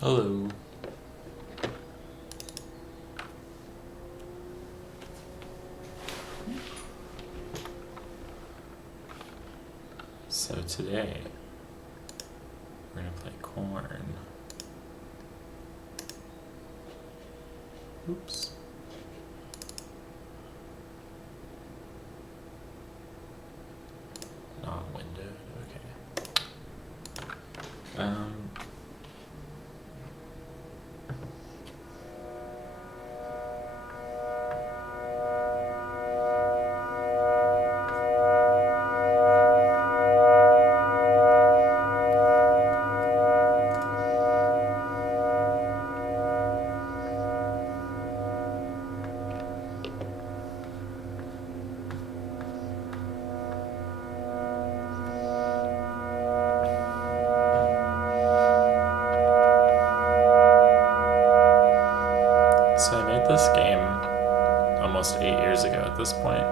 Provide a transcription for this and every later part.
Hello. So today, we're gonna play corn. Oops. Not windowed, okay. So I made this game almost 8 years ago at this point.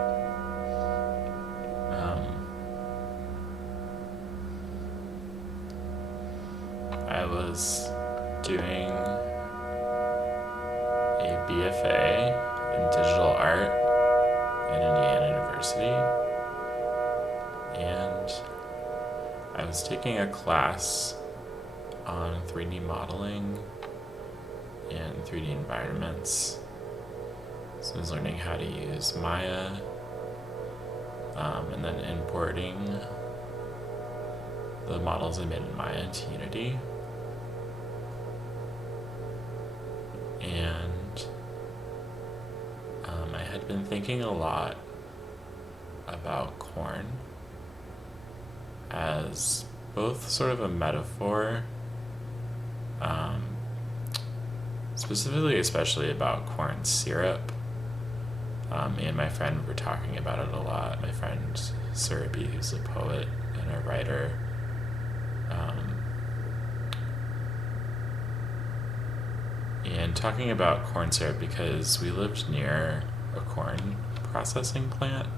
I was doing a BFA in digital art at Indiana University, and I was taking a class on 3D modeling and 3D environments. So I was learning how to use Maya, and then importing the models I made in Maya into Unity. And I had been thinking a lot about corn as both sort of a metaphor, specifically especially about corn syrup. Me and my friend were talking about it a lot. My friend Serra, who's a poet and a writer, and talking about corn syrup because we lived near a corn processing plant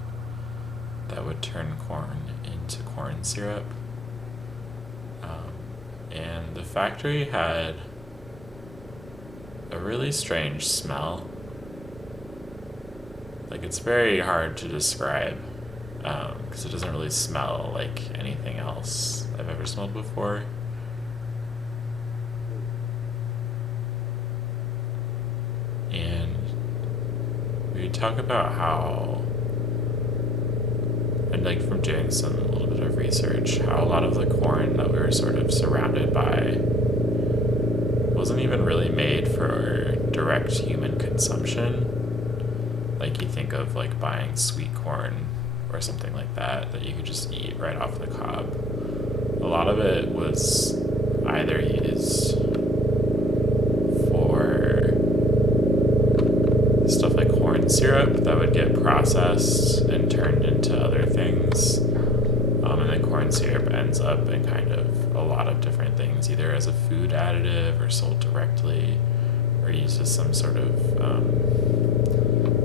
that would turn corn into corn syrup. And the factory had a really strange smell. Like, it's very hard to describe because it doesn't really smell like anything else I've ever smelled before. And we talk about how, and like from doing some little bit of research, how a lot of the corn that we were sort of surrounded by wasn't even really made for direct human consumption. Like, you think of like buying sweet corn or something like that you could just eat right off the cob. A lot of it was either used for stuff like corn syrup that would get processed and turned into other things. And then corn syrup ends up in kind of a lot of different things, either as a food additive or sold directly or used as some sort of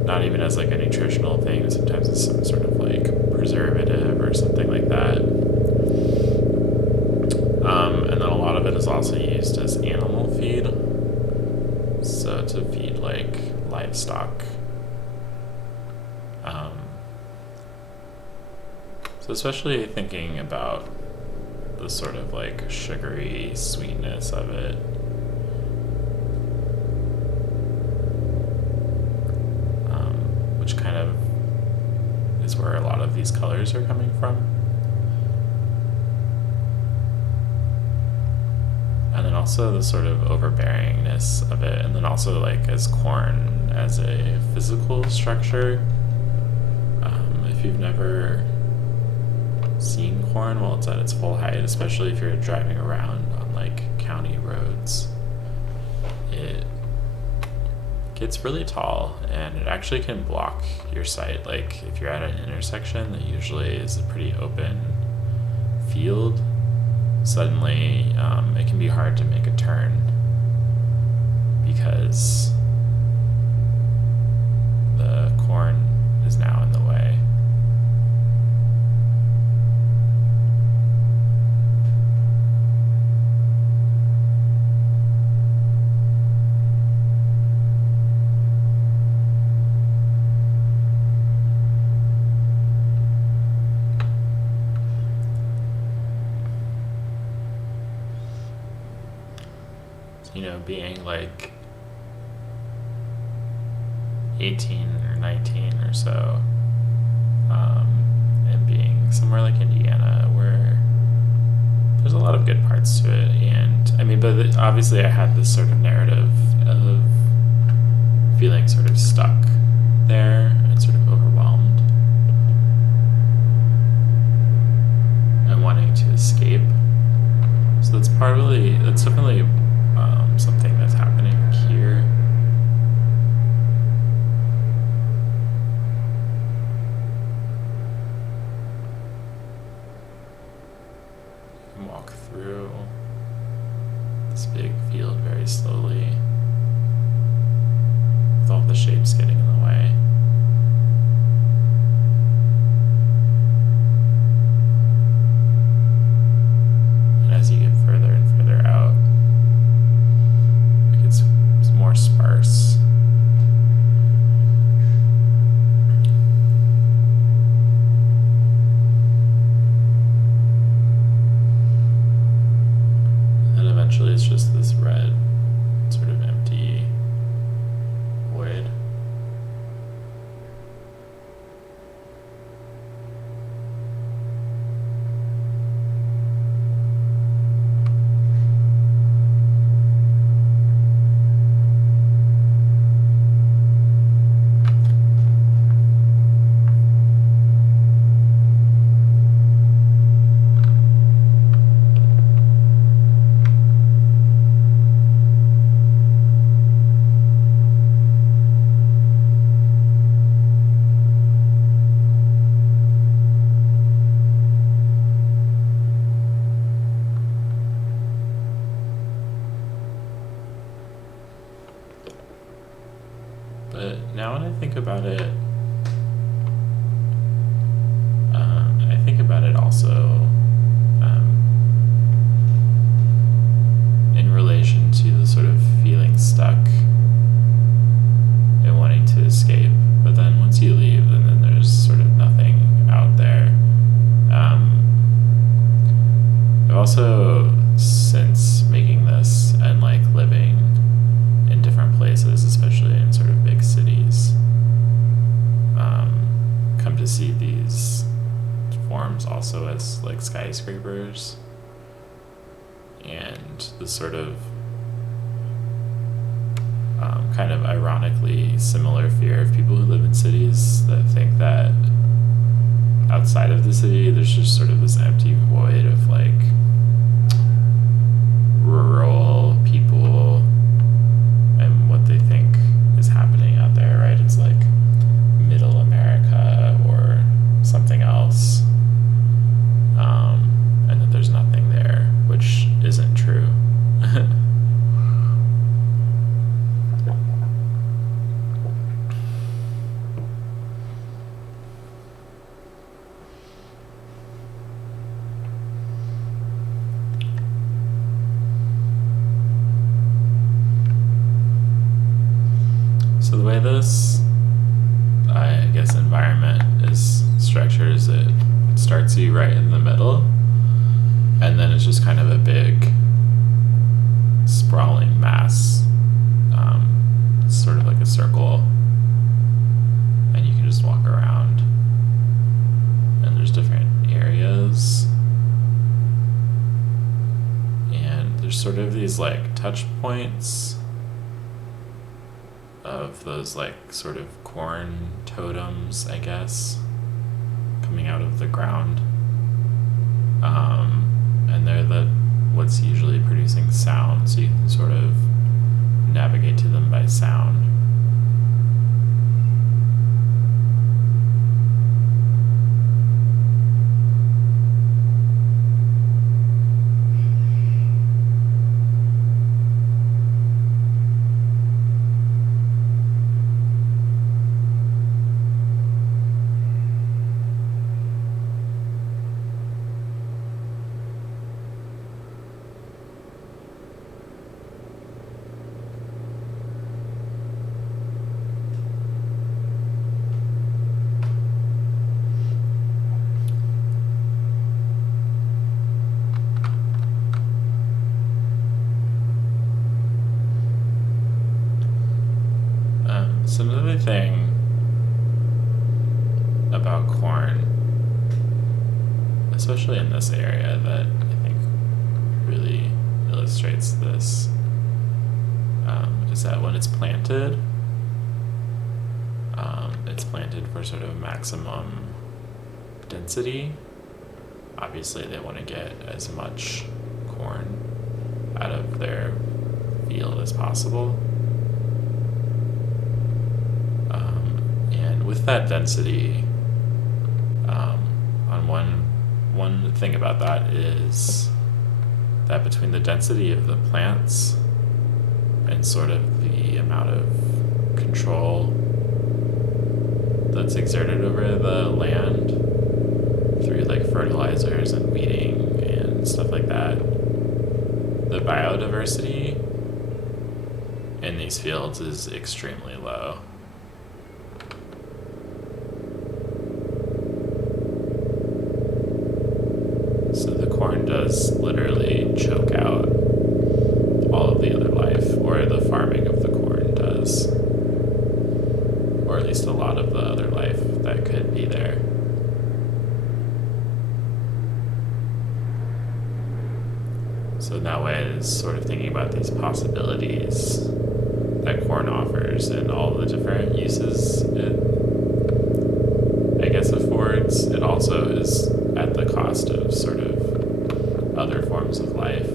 not even as like a nutritional thing, sometimes it's some sort of like preservative or something like that. And then a lot of it is also used as animal feed, so to feed like livestock. So especially thinking about the sort of like sugary sweetness of it. Which kind of is where a lot of these colors are coming from. And then also the sort of overbearingness of it, and then also like as corn as a physical structure. If you've never seen corn while it's at its full height, especially if you're driving around on like county roads, it gets really tall and it actually can block your sight. Like, if you're at an intersection that usually is a pretty open field, suddenly it can be hard to make a turn because the corn is now in the way. you know, being like 18 or 19 or so, and being somewhere like Indiana where there's a lot of good parts to it. And I mean, but obviously I had this sort of narrative of feeling sort of stuck there and sort of overwhelmed and wanting to escape. So that's definitely something that's happening here. You can walk through this big field very slowly, with all the shapes getting in the way. And as you get further and further out, it gets more sparse. And eventually it's just this red, sort of empty void. But now when I think about it, I think about it also in relation to the sort of feeling stuck and wanting to escape. But then once you leave, and then there's sort of nothing out there. I've also, since making this and like living in different places, especially in sort of big cities, come to see these forms also as like skyscrapers, and the sort of kind of ironically similar fear of people who live in cities that think that outside of the city there's just sort of this empty void of like rural people and what they think is happening out there, right? It's like middle America or something else, and that there's nothing there, which isn't true. So the way this, I guess, environment is structured is it starts you right in the middle, and then it's just kind of a big sprawling mass, sort of like a circle, and you can just walk around, and there's different areas, and there's sort of these like touch points of those like sort of corn totems, I guess, coming out of the ground, and they're what's usually producing sound, so you can sort of navigate to them by sound. So another thing about corn, especially in this area, that I think really illustrates this, is that when it's planted for sort of maximum density. Obviously, they want to get as much corn out of their field as possible. And with that density, on one thing about that is that between the density of the plants and sort of the amount of control that's exerted over the land through like fertilizers and weeding and stuff like that, the biodiversity in these fields is extremely low. So the corn does literally choke out all of the other life, or the farming of the corn does, or at least a lot of the other life that could be there. So in that way, it's sort of thinking about these possibilities that corn offers and all the different uses it, I guess, affords. It also is at the cost of sort of other forms of life.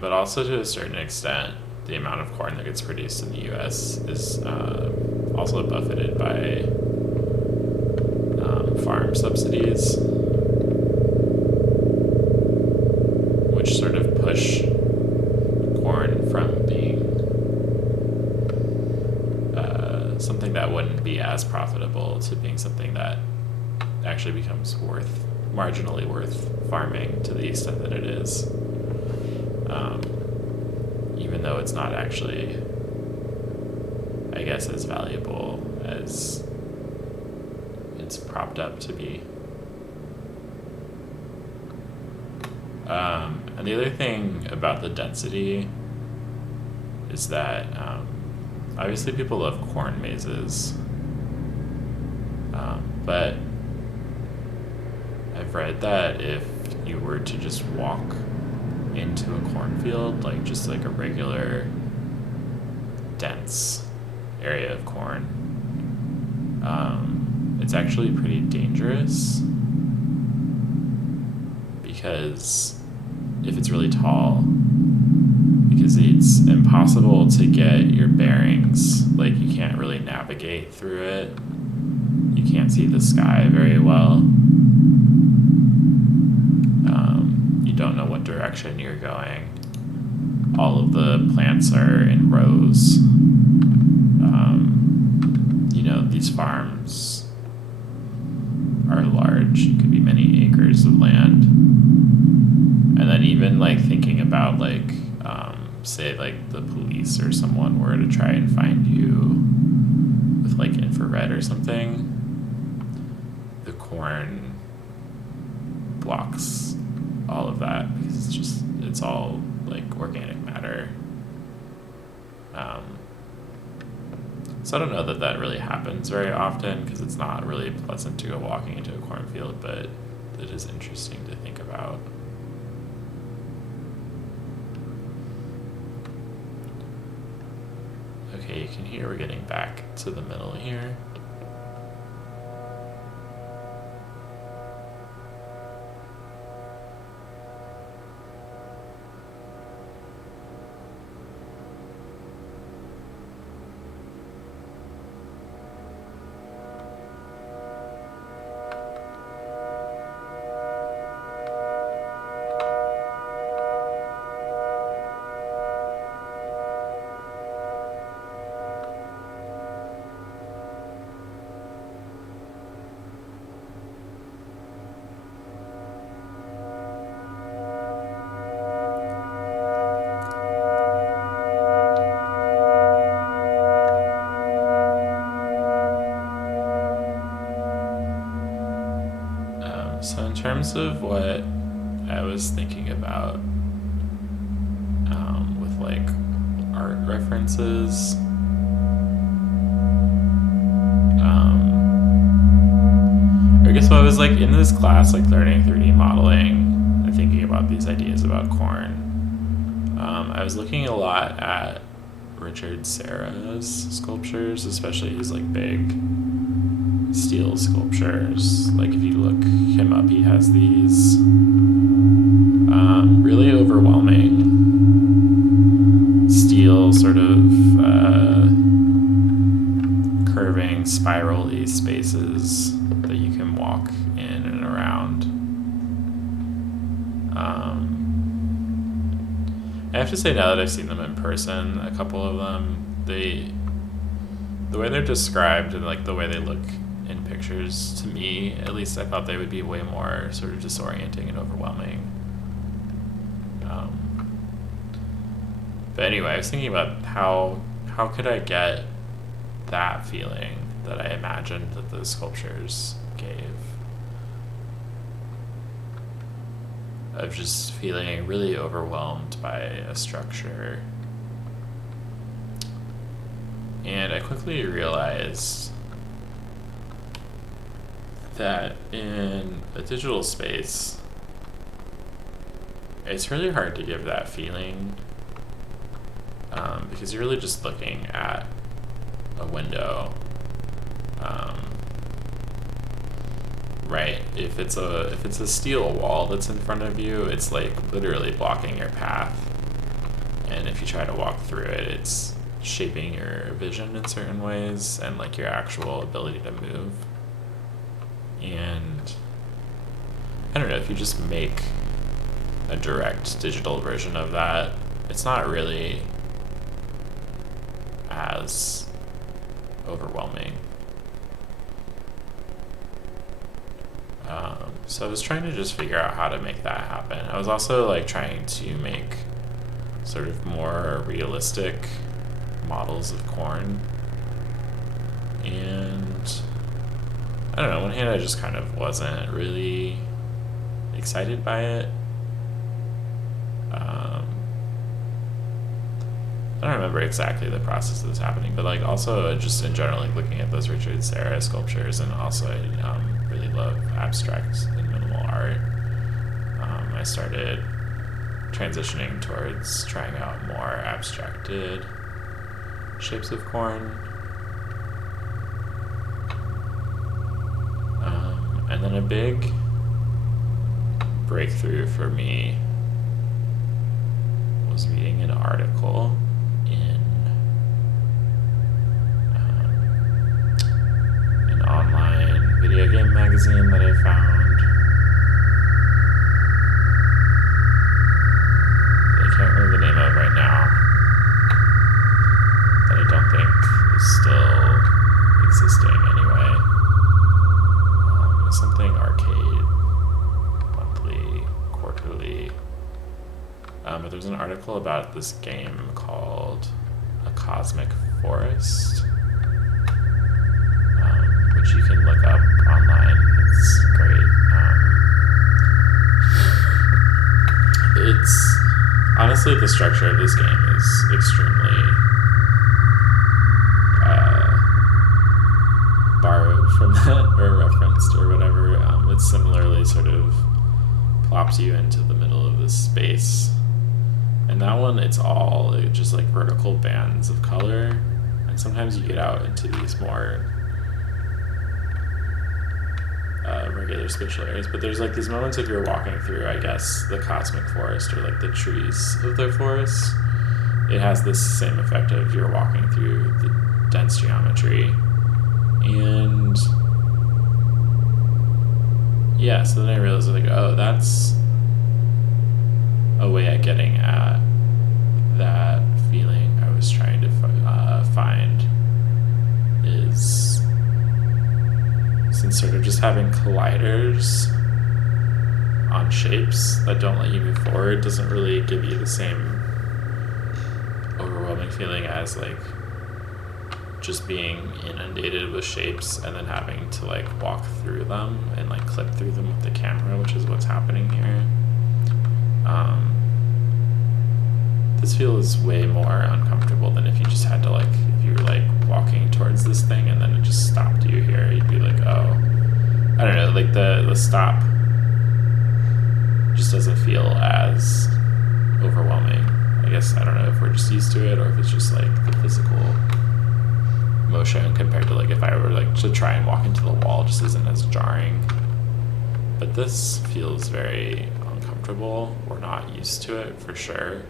But also to a certain extent, the amount of corn that gets produced in the US is also buffeted by farm subsidies, which sort of push corn from being something that wouldn't be as profitable to being something that actually becomes marginally worth farming to the extent that it is. Even though it's not actually, I guess, as valuable as it's propped up to be. And the other thing about the density is that obviously people love corn mazes, but I've read that if you were to just walk into a cornfield, like just like a regular dense area of corn, it's actually pretty dangerous, because if it's really tall, because it's impossible to get your bearings, like you can't really navigate through it, you can't see the sky very well, you don't know what direction you're going. All of the plants are in rows. These farms are large. It could be many acres of land. And then even like thinking about like, say like the police or someone were to try and find you with like infrared or something, the corn blocks all of that, because it's all like organic matter. So I don't know that really happens very often, because it's not really pleasant to go walking into a cornfield, but it is interesting to think about. Okay, you can hear we're getting back to the middle here. So in terms of what I was thinking about with like references. I guess while I was like in this class, like learning 3D modeling and thinking about these ideas about corn, I was looking a lot at Richard Serra's sculptures, especially his like big steel sculptures. Like if you look him up, he has these really overwhelming steel sort of curving spirally spaces that you can walk in and around. I have to say, now that I've seen them in person, a couple of them, the way they're described and like the way they look in pictures, to me at least, I thought they would be way more sort of disorienting and overwhelming. But anyway, I was thinking about how could I get that feeling that I imagined that the sculptures gave, of just feeling really overwhelmed by a structure. And I quickly realized that in a digital space, it's really hard to give that feeling, because you're really just looking at a window. Right, if it's a steel wall that's in front of you, it's like literally blocking your path, and if you try to walk through it, it's shaping your vision in certain ways and like your actual ability to move. And I don't know, if you just make a direct digital version of that, it's not really as overwhelming. So I was trying to just figure out how to make that happen. I was also like trying to make sort of more realistic models of corn, and I don't know, on one hand I just kind of wasn't really excited by it. I don't remember exactly the process that was happening, but like also just in general, like looking at those Richard Serra sculptures, and also I really love abstract and minimal art. I started transitioning towards trying out more abstracted shapes of corn. And then a big breakthrough for me was reading an article in an online video game magazine that I found. I can't remember the name of it right now, that I don't think is still existing anyway. Something arcade, monthly, quarterly. But there's an article about this game called A Cosmic Forest, which you can look up online. It's great. It's honestly, the structure of this game is extremely borrowed from that, or referenced, or whatever. It similarly sort of plops you into the middle of this space. And that one, it's all just like vertical bands of color, and sometimes you get out into these more regular spatial areas, but there's like these moments if you're walking through, I guess, the cosmic forest, or like the trees of the forest. It has this same effect of you're walking through the dense geometry. And yeah, so then I realized, like, oh, that's a way of getting at that feeling I was trying to find, is since sort of just having colliders on shapes that don't let you move forward doesn't really give you the same overwhelming feeling as like just being inundated with shapes and then having to like walk through them and like clip through them with the camera, which is what's happening here. this feels way more uncomfortable than if you just had to like, if you were like walking towards this thing and then it just stopped you here, you'd be like, oh, I don't know, like the stop just doesn't feel as overwhelming. I guess, I don't know if we're just used to it or if it's just like the physical motion compared to like if I were like to try and walk into the wall just isn't as jarring. But this feels very uncomfortable. We're not used to it for sure.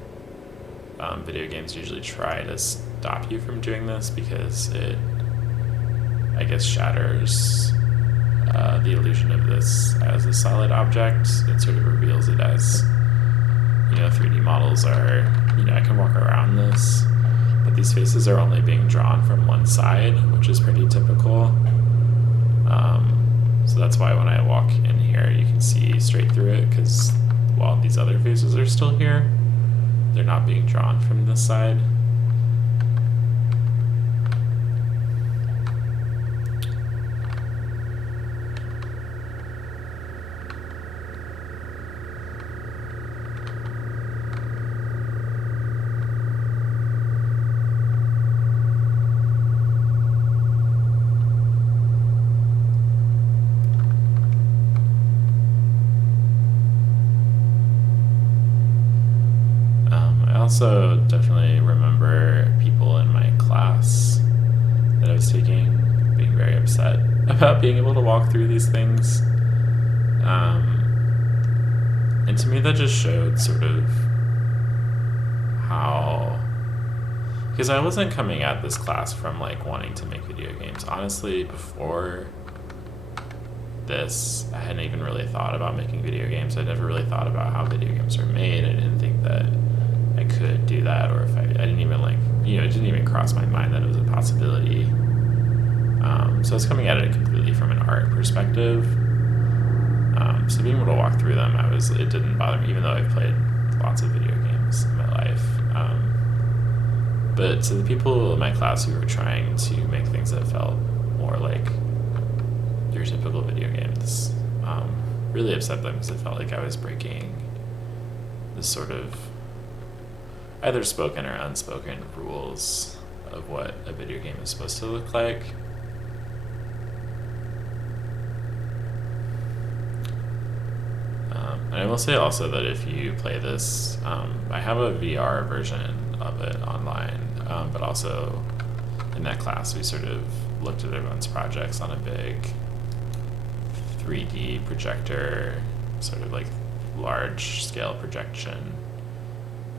Video games usually try to stop you from doing this because it, I guess, shatters the illusion of this as a solid object. It sort of reveals it as, 3D models are, I can walk around this, but these faces are only being drawn from one side, which is pretty typical. So that's why when I walk in here, you can see straight through it, because while these other faces are still here, they're not being drawn from this side. Also definitely remember people in my class that I was taking being very upset about being able to walk through these things. And to me that just showed sort of how, because I wasn't coming at this class from like wanting to make video games. Honestly, before this, I hadn't even really thought about making video games. I never really thought about how video games are made. I didn't think that I could do that, or if I didn't even like, it didn't even cross my mind that it was a possibility. So I was coming at it completely from an art perspective. So being able to walk through them, it didn't bother me, even though I've played lots of video games in my life. But to the people in my class who were trying to make things that felt more like your typical video games, really upset them because it felt like I was breaking this sort of either spoken or unspoken rules of what a video game is supposed to look like. And I will say also that if you play this, I have a VR version of it online, but also in that class we sort of looked at everyone's projects on a big 3D projector, sort of like large scale projection.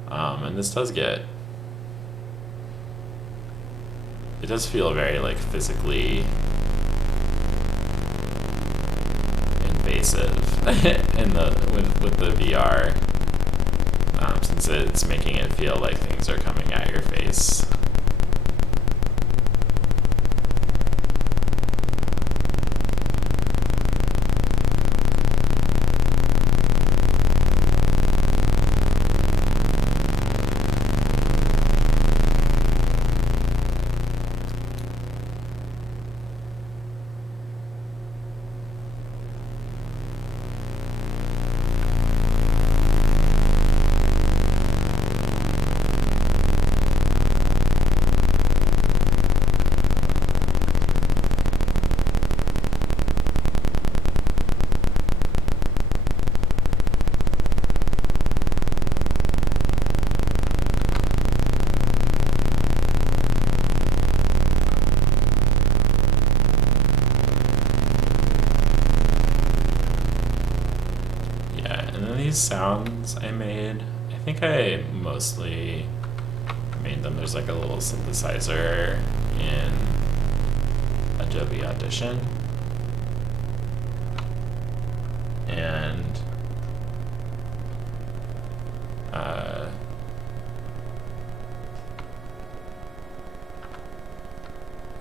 And this does feel very like physically invasive with the VR, since it's making it feel like things are coming at your face. Sounds I made, I think I mostly made them. There's like a little synthesizer in Adobe Audition, and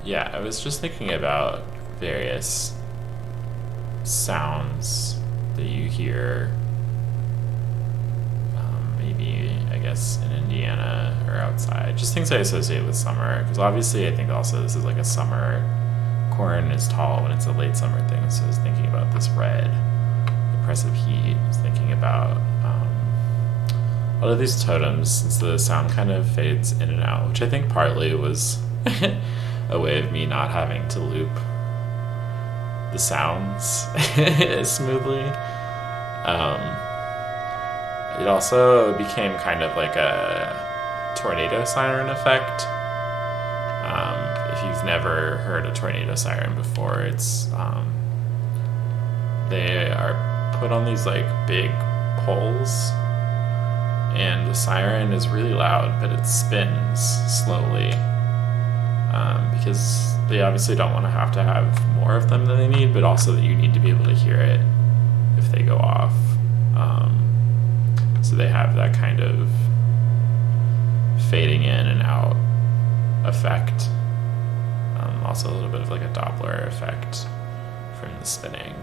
yeah, I was just thinking about various sounds that you hear, I guess in Indiana or outside, just things I associate with summer, because obviously I think also this is like a summer, corn is tall when it's a late summer thing, so I was thinking about this red oppressive heat. I was thinking about a lot of these totems, since the sound kind of fades in and out, which I think partly was a way of me not having to loop the sounds smoothly. It also became kind of like a tornado siren effect. If you've never heard a tornado siren before, it's they are put on these like big poles, and the siren is really loud, but it spins slowly, because they obviously don't want to have more of them than they need, but also that you need to be able to hear it if they go off. So they have that kind of fading in and out effect. Also a little bit of like a Doppler effect from the spinning.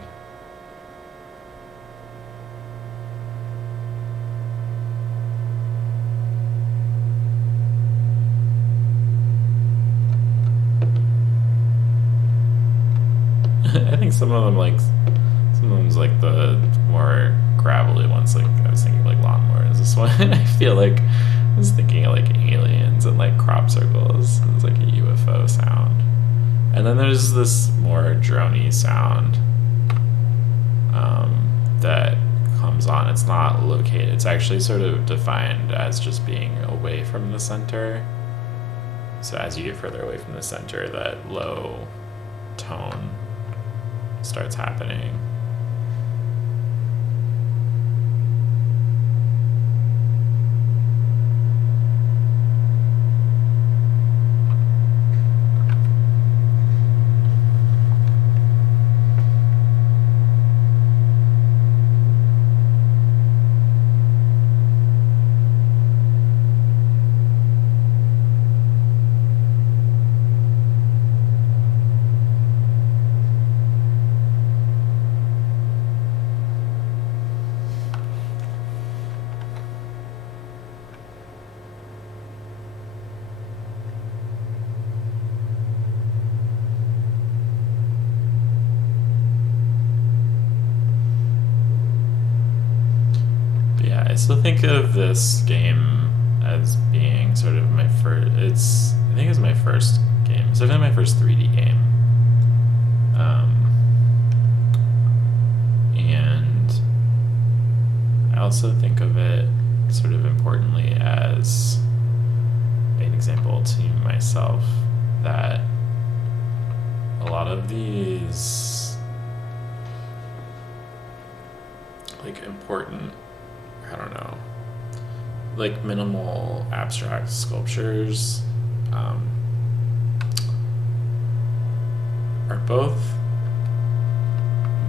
I think some of them's like the more gravelly ones. Like I was thinking like lawnmowers. This one I feel like I was thinking of like aliens and like crop circles. It's like a UFO sound. And then there's this more droney sound that comes on. It's not located. It's actually sort of defined as just being away from the center. So as you get further away from the center, that low tone starts happening. I still think of this game as being sort of my first. I think it's my first game. It's definitely my first 3D game. And I also think of it sort of importantly as an example to myself that a lot of these like important, I don't know, like minimal abstract sculptures are both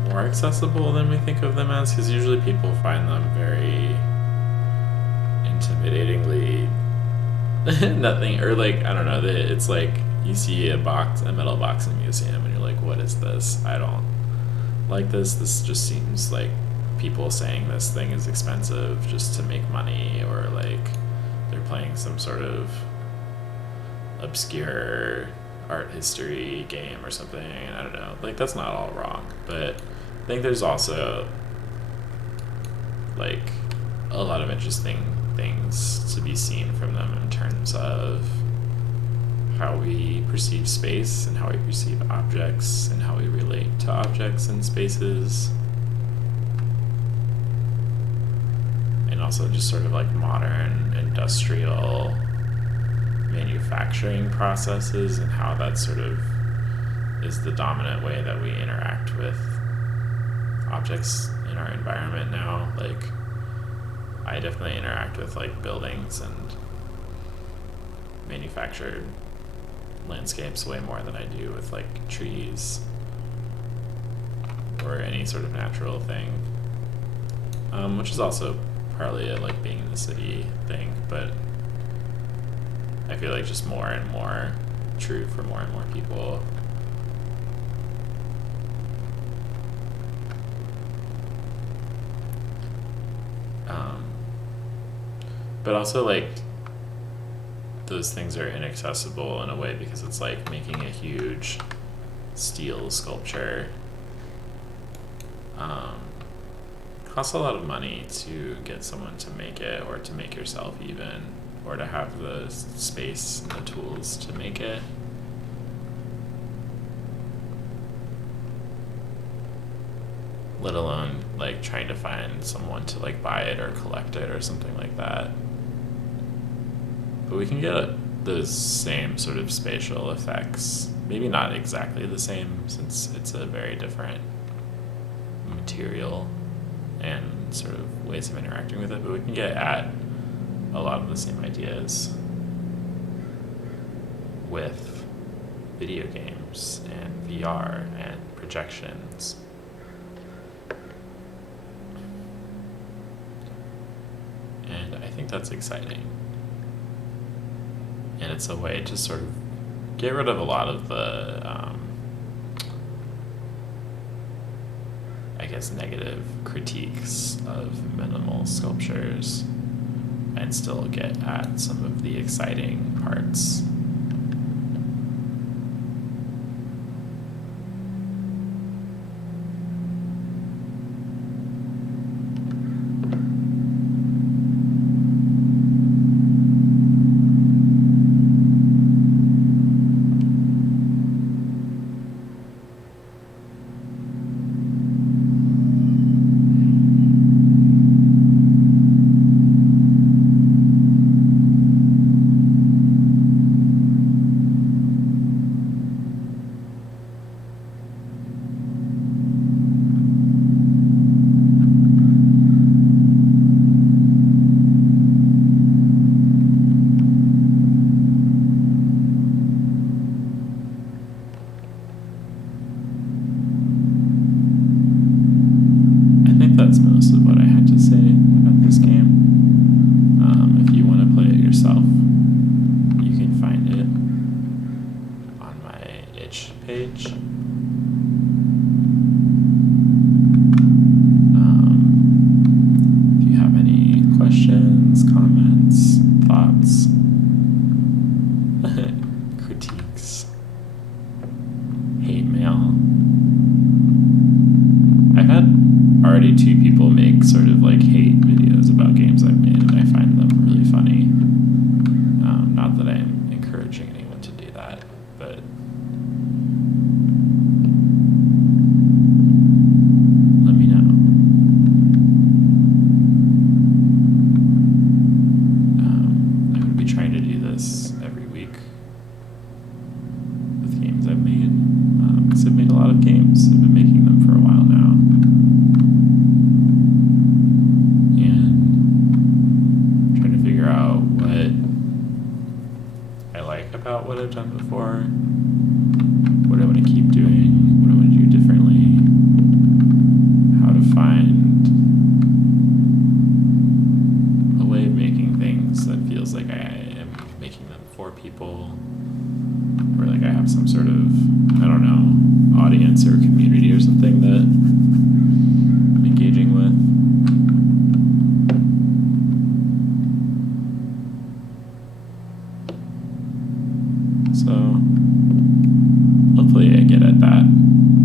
more accessible than we think of them as, because usually people find them very intimidatingly nothing, or like, I don't know, it's like you see a metal box in a museum and you're like, what is this? I don't like this just seems like people saying this thing is expensive just to make money, or like they're playing some sort of obscure art history game or something. I don't know, like that's not all wrong, but I think there's also like a lot of interesting things to be seen from them in terms of how we perceive space and how we perceive objects and how we relate to objects and spaces. And also just sort of like modern industrial manufacturing processes and how that sort of is the dominant way that we interact with objects in our environment now. Like I definitely interact with like buildings and manufactured landscapes way more than I do with like trees or any sort of natural thing, which is also partly a like being in the city thing, but I feel like just more and more true for more and more people. But also like those things are inaccessible in a way because it's like making a huge steel sculpture costs a lot of money to get someone to make it, or to make yourself even, or to have the space and the tools to make it. Let alone like trying to find someone to like buy it or collect it or something like that. But we can get those same sort of spatial effects, maybe not exactly the same since it's a very different material and sort of ways of interacting with it, but we can get at a lot of the same ideas with video games and VR and projections. And I think that's exciting. And it's a way to sort of get rid of a lot of the, I guess, negative critiques of minimal sculptures and still get at some of the exciting parts. That's most of what I had to say about this game. If you want to play it yourself, you can find it on my itch page. If you have any questions, comments, thoughts, critiques, hate mail. I've had already 2 people make sort of like hate videos about games I've made, and I find them really funny. Not that I'm encouraging anyone to do that, but let me know. I'm going to be trying to do this every week with games I've made, because I've made a lot of games. I've been making them for a while now. About what I've done before, what I want to keep doing, what I want to do differently, how to find a way of making things that feels like I am making them for people, or like I have some sort of, I don't know, audience or community or something that I'm engaging with. So hopefully I get at that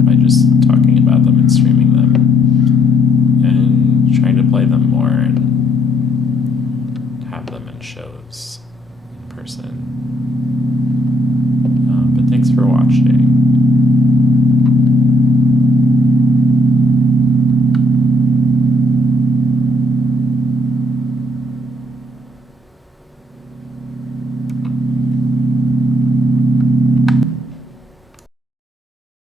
by just talking about them and streaming them and trying to play them more and have them in shows in person. But thanks for watching.